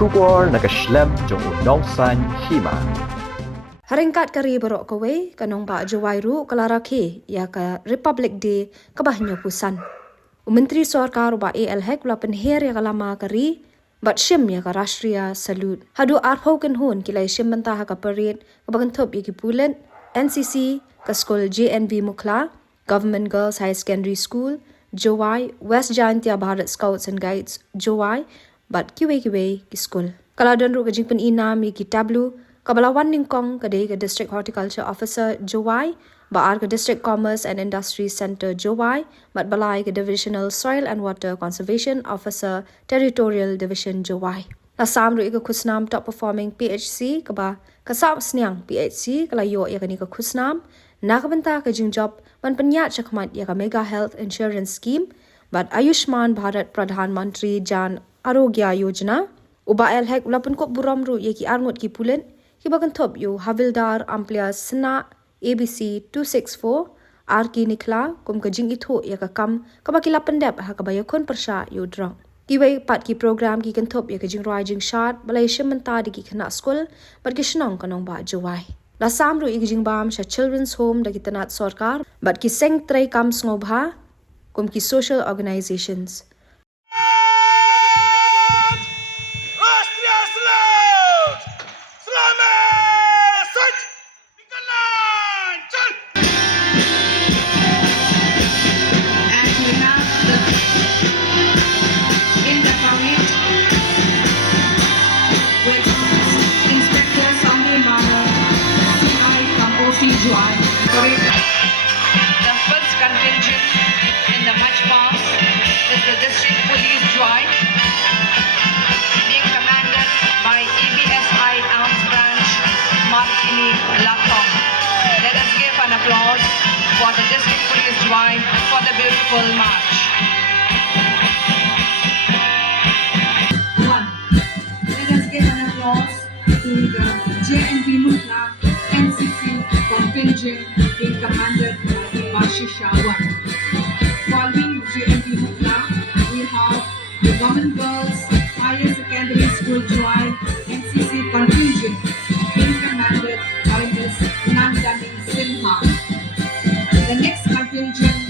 Shubor nakaslem jong unongsan Hima. Haringkat kari berok kawe kanong ba Jowai ru kala Rakhe ya ka Republic Day kabahnya pusan. Menteri Sarkar ba AL-hek la Pynher ya Lama kari bat shim ya ka Rashtriya Salute. Hadu arho kan hun kilai shim mentah ka parade kabagan top ya ki pulen NCC ka school JNB Mukla Government Girls High Secondary School Jowai West Jaintia Bharat Scouts and Guides Jowai bat kiwe ki school. Kala dan ru ka jingpen inam ya ki tablu Kabalawan Ningkong kadai ke District Horticulture Officer Jowai, Baar ke District Commerce and Industry Center Jowai, Mat Balai ke Divisional Soil and Water Conservation Officer Territorial Division Jowai. Lasam ru ika khusnam top performing PHC kaba kasam sniang PHC kala yo ya kani ka khusnam nakabenta ka jing job man panyat chakmat ya ka Mega Health Insurance Scheme bat Ayushman Bharat Pradhan Mantri Jan Arogya Yojana uba el-hek ulapun kop buram ru ya ki arngot ki pulen Kibagan top yu Havildar Amplia Sna ABC 264 Arki Nikla kum ka jing itho ya ka kam kabakila pendep ha kabaya kon persha yu drang. Kiway pat ki program ki kan top ya ka jing roi jing shot balai shimenta di ki khana school bat ki shnong kanong ba Jowai. La samru ig jing bam sha children's home da ki tanat sarkar bat ki seng trai kam snobha kum ki social organizations. Jowai. The first contingent in the march past is the District Police Jowai, being commanded by EBSI Arms Branch Martini Lakong. Let us give an applause for the District Police Jowai for the beautiful march. Let us give an applause to the JNB Mukla NCC contingent being commanded by Shisha 1. Following JNB Mukla, we have the Government Girls Higher Secondary School Jowai NCC contingent being commanded by Ms. Nandani Sinha. The next contingent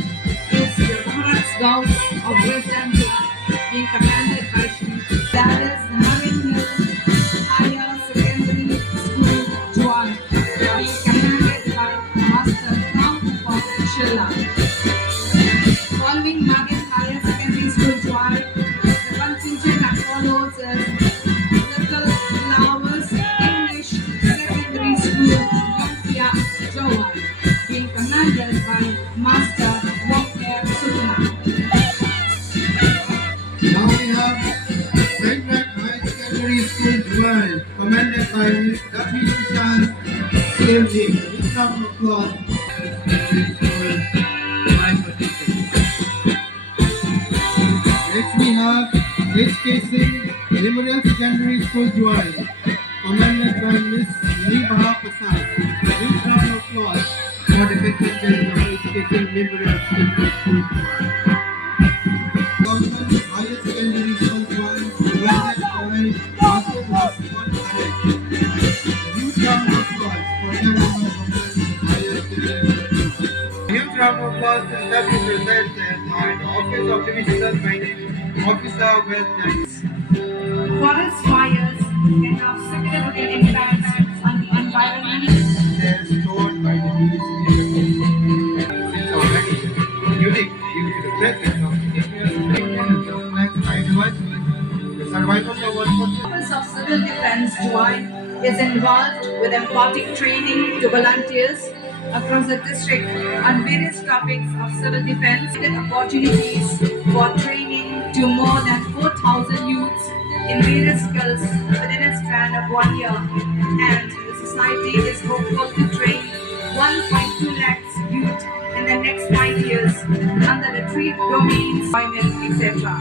is the Bharat Scouts of West India being commanded by Shri Dallas Marine Hills Higher Secondary School Jowai. Following Marine Higher Secondary School Jowai, the contingent that follows is Little Flowers English Secondary School, Yongpia, Jowai, being commanded by Master Rakhe Sutuna. Now we have Pynher High Secondary School Jowai, commanded by Ms. W. Susan CMD. Please round of applause. Next we have HKC Memorial Secondary School Jowai, commanded by Ms. Hima. Please round of applause for the contingent of HKC Memorial Secondary School Jowai. Government Higher Secondary School Jowai, commanded by Master Wakwan Arek. Huge round of applause for the Government Higher Secondary School Jowai. Huge round of applause that is presented by the Office of Divisional Mining Officer West Jaintia. Forest fires can have significant impacts on the environment. They are stored by the municipality. Since already unique due to the presence of indigenous and complex biodiversity, the survival of our The Office of Civil Defence Jowai is involved with imparting training to volunteers across the district on various topics of civil defence and opportunities for training to more than 4,000 youths in various skills within a span of 1 year, and the society is hopeful to train 1.2 lakhs youth in the next 5 years under the three domains, employment, etc.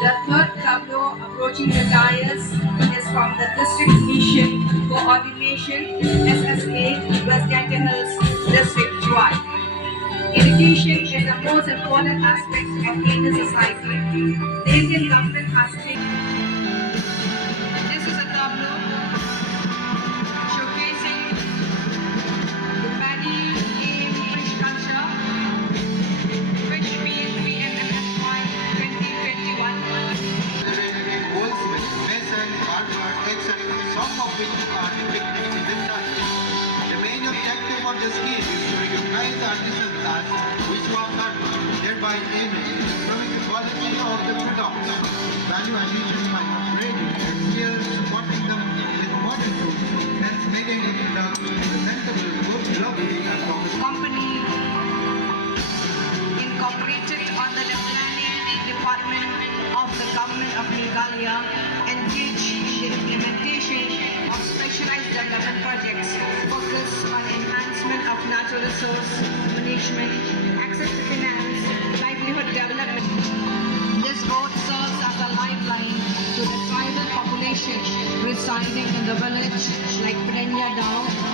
The third tableau approaching the dais is from the District Mission Coordination SSA West Jaintia Hills District Jowai. Education is the most important aspect of any society. The Indian government has taken value addition by upgrading their skills, supporting them with modern tools, hence making it the presentable good globally and promising. Company incorporated under the Planning Department of the Government of Meghalaya, engaged in implementation of specialized development projects focused on enhancement of natural resource management, access to finance, livelihood development. This road serves as a lifeline to the tribal population residing in the village like Pynher,